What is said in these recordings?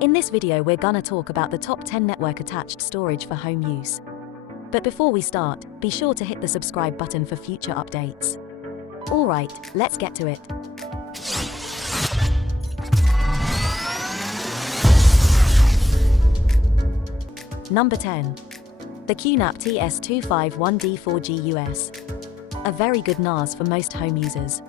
In this video we're gonna talk about the top 10 network attached storage for home use. But before we start, be sure to hit the subscribe button for future updates. Alright, let's get to it. Number 10. The QNAP TS-251D4G US. A very good NAS for most home users.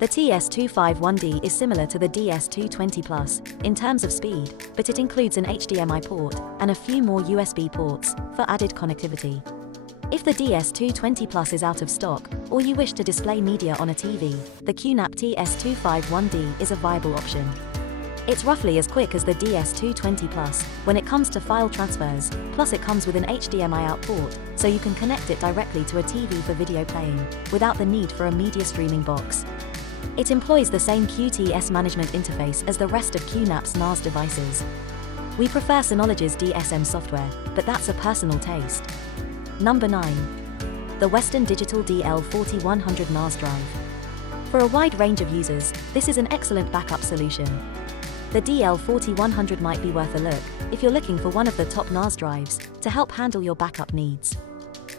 The TS-251D is similar to the DS220 Plus in terms of speed, but it includes an HDMI port and a few more USB ports for added connectivity. If the DS220 Plus is out of stock, or you wish to display media on a TV, the QNAP TS-251D is a viable option. It's roughly as quick as the DS220 Plus when it comes to file transfers, plus it comes with an HDMI out port, so you can connect it directly to a TV for video playing, without the need for a media streaming box. It employs the same QTS management interface as the rest of QNAP's NAS devices. We prefer Synology's DSM software, but that's a personal taste. Number 9. The Western Digital DL4100 NAS drive. For a wide range of users, this is an excellent backup solution. The DL4100 might be worth a look if you're looking for one of the top NAS drives to help handle your backup needs.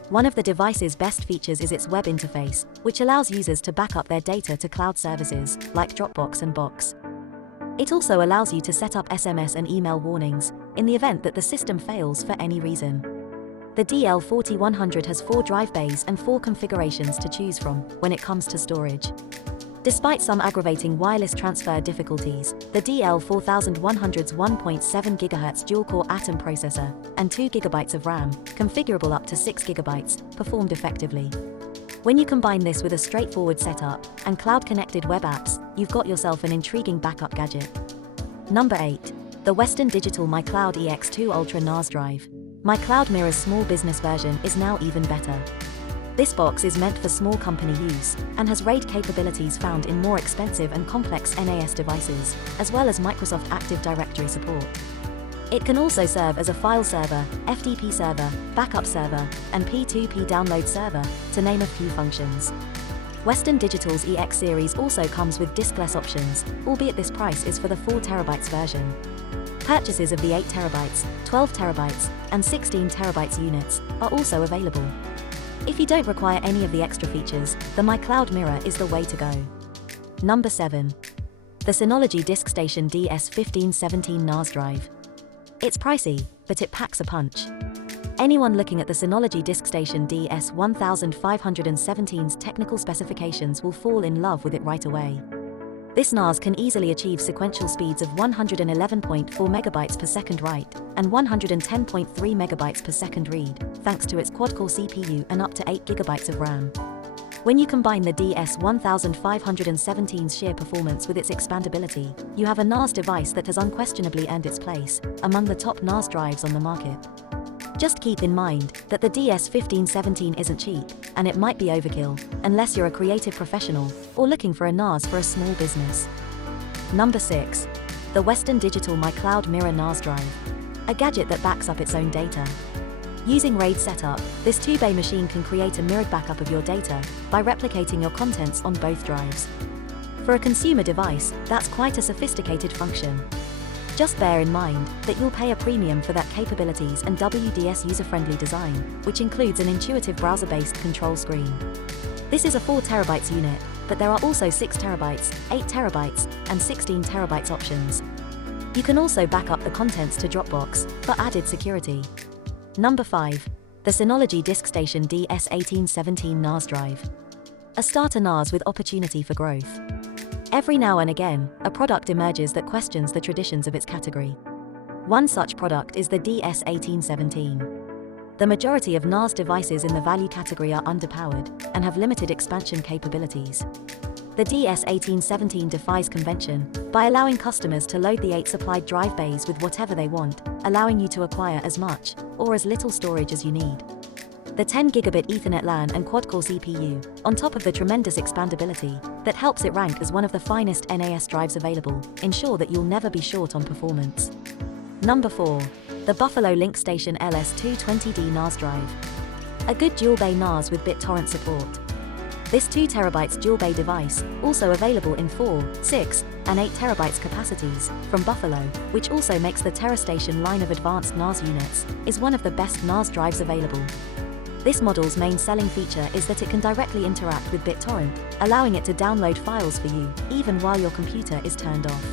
One of the device's best features is its web interface, which allows users to back up their data to cloud services like Dropbox and Box. It also allows you to set up SMS and email warnings in the event that the system fails for any reason. The DL4100 has 4 drive bays and 4 configurations to choose from when it comes to storage. Despite some aggravating wireless transfer difficulties, the DL4100's 1.7 GHz dual-core Atom processor and 2 GB of RAM, configurable up to 6 GB, performed effectively. When you combine this with a straightforward setup and cloud-connected web apps, you've got yourself an intriguing backup gadget. Number 8. The Western Digital MyCloud EX2 Ultra NAS drive. MyCloud Mirror's small business version is now even better. This box is meant for small company use, and has RAID capabilities found in more expensive and complex NAS devices, as well as Microsoft Active Directory support. It can also serve as a file server, FTP server, backup server, and P2P download server, to name a few functions. Western Digital's EX series also comes with diskless options, albeit this price is for the 4TB version. Purchases of the 8TB, 12TB, and 16TB units are also available. If you don't require any of the extra features, the MyCloud Mirror is the way to go. Number 7. The Synology DiskStation DS1517 NAS drive. It's pricey, but it packs a punch. Anyone looking at the Synology DiskStation DS1817's technical specifications will fall in love with it right away. This NAS can easily achieve sequential speeds of 111.4 MB per second write and 110.3 MB per second read, thanks to its quad-core CPU and up to 8 GB of RAM. When you combine the DS1517's sheer performance with its expandability, you have a NAS device that has unquestionably earned its place among the top NAS drives on the market. Just keep in mind that the DS1517 isn't cheap, and it might be overkill, unless you're a creative professional or looking for a NAS for a small business. Number 6. The Western Digital MyCloud Mirror NAS drive. A gadget that backs up its own data. Using RAID setup, this 2-bay machine can create a mirrored backup of your data by replicating your contents on both drives. For a consumer device, that's quite a sophisticated function. Just bear in mind that you'll pay a premium for that capabilities and WDS user-friendly design, which includes an intuitive browser-based control screen. This is a 4TB unit, but there are also 6TB, 8TB, and 16TB options. You can also back up the contents to Dropbox for added security. Number 5. The Synology DiskStation DS1817 NAS drive. A starter NAS with opportunity for growth. Every now and again, a product emerges that questions the traditions of its category. One such product is the DS1817. The majority of NAS devices in the value category are underpowered and have limited expansion capabilities. The DS1817 defies convention by allowing customers to load the 8 supplied drive bays with whatever they want, allowing you to acquire as much or as little storage as you need. The 10 gigabit Ethernet LAN and quad-core CPU, on top of the tremendous expandability that helps it rank as one of the finest NAS drives available, ensure that you'll never be short on performance. Number 4. The Buffalo LinkStation LS220D NAS drive. A good dual-bay NAS with BitTorrent support. This 2TB dual-bay device, also available in 4, 6, and 8TB capacities, from Buffalo, which also makes the TerraStation line of advanced NAS units, is one of the best NAS drives available. This model's main selling feature is that it can directly interact with BitTorrent, allowing it to download files for you, even while your computer is turned off.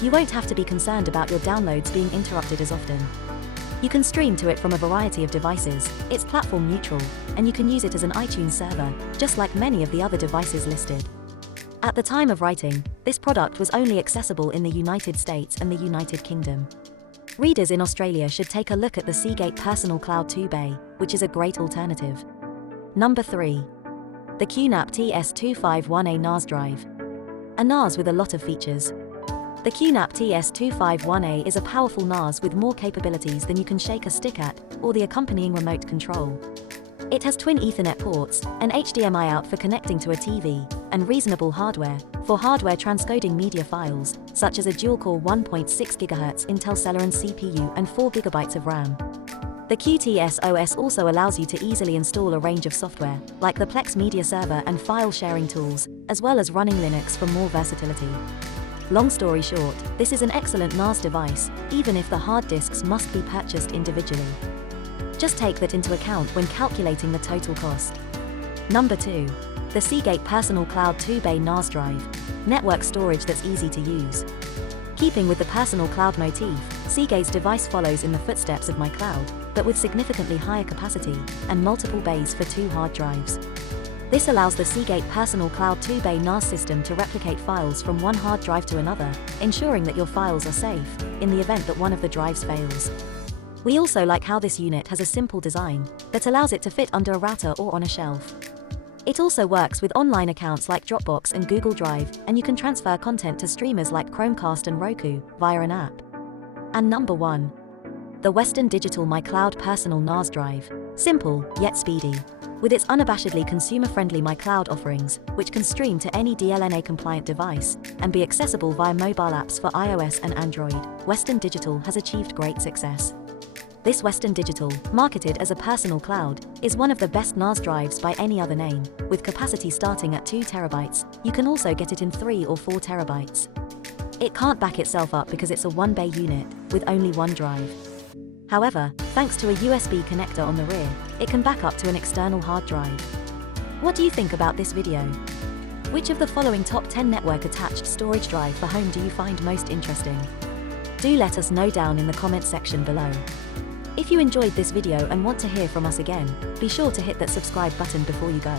You won't have to be concerned about your downloads being interrupted as often. You can stream to it from a variety of devices, it's platform neutral, and you can use it as an iTunes server, just like many of the other devices listed. At the time of writing, this product was only accessible in the United States and the United Kingdom. Readers in Australia should take a look at the Seagate Personal Cloud 2-bay, which is a great alternative. Number 3. The QNAP TS-251A NAS drive. A NAS with a lot of features. The QNAP TS-251A is a powerful NAS with more capabilities than you can shake a stick at, or the accompanying remote control. It has twin Ethernet ports, an HDMI out for connecting to a TV, and reasonable hardware, for hardware transcoding media files, such as a dual-core 1.6 GHz Intel Celeron CPU and 4 GB of RAM. The QTS OS also allows you to easily install a range of software, like the Plex Media Server and file sharing tools, as well as running Linux for more versatility. Long story short, this is an excellent NAS device, even if the hard disks must be purchased individually. Just take that into account when calculating the total cost. Number 2. The Seagate Personal Cloud 2-bay NAS drive. Network storage that's easy to use. Keeping with the personal cloud motif, Seagate's device follows in the footsteps of MyCloud, but with significantly higher capacity, and multiple bays for 2 hard drives. This allows the Seagate Personal Cloud 2-bay NAS system to replicate files from one hard drive to another, ensuring that your files are safe, in the event that one of the drives fails. We also like how this unit has a simple design, that allows it to fit under a router or on a shelf. It also works with online accounts like Dropbox and Google Drive, and you can transfer content to streamers like Chromecast and Roku, via an app. And number 1. The Western Digital MyCloud Personal NAS Drive. Simple, yet speedy. With its unabashedly consumer-friendly MyCloud offerings, which can stream to any DLNA-compliant device, and be accessible via mobile apps for iOS and Android, Western Digital has achieved great success. This Western Digital, marketed as a personal cloud, is one of the best NAS drives by any other name, with capacity starting at 2 TB, you can also get it in 3 or 4 TB. It can't back itself up because it's a 1-bay unit, with only 1 drive. However, thanks to a USB connector on the rear, it can back up to an external hard drive. What do you think about this video? Which of the following top 10 network-attached storage drive for home do you find most interesting? Do let us know down in the comments section below. If you enjoyed this video and want to hear from us again, be sure to hit that subscribe button before you go.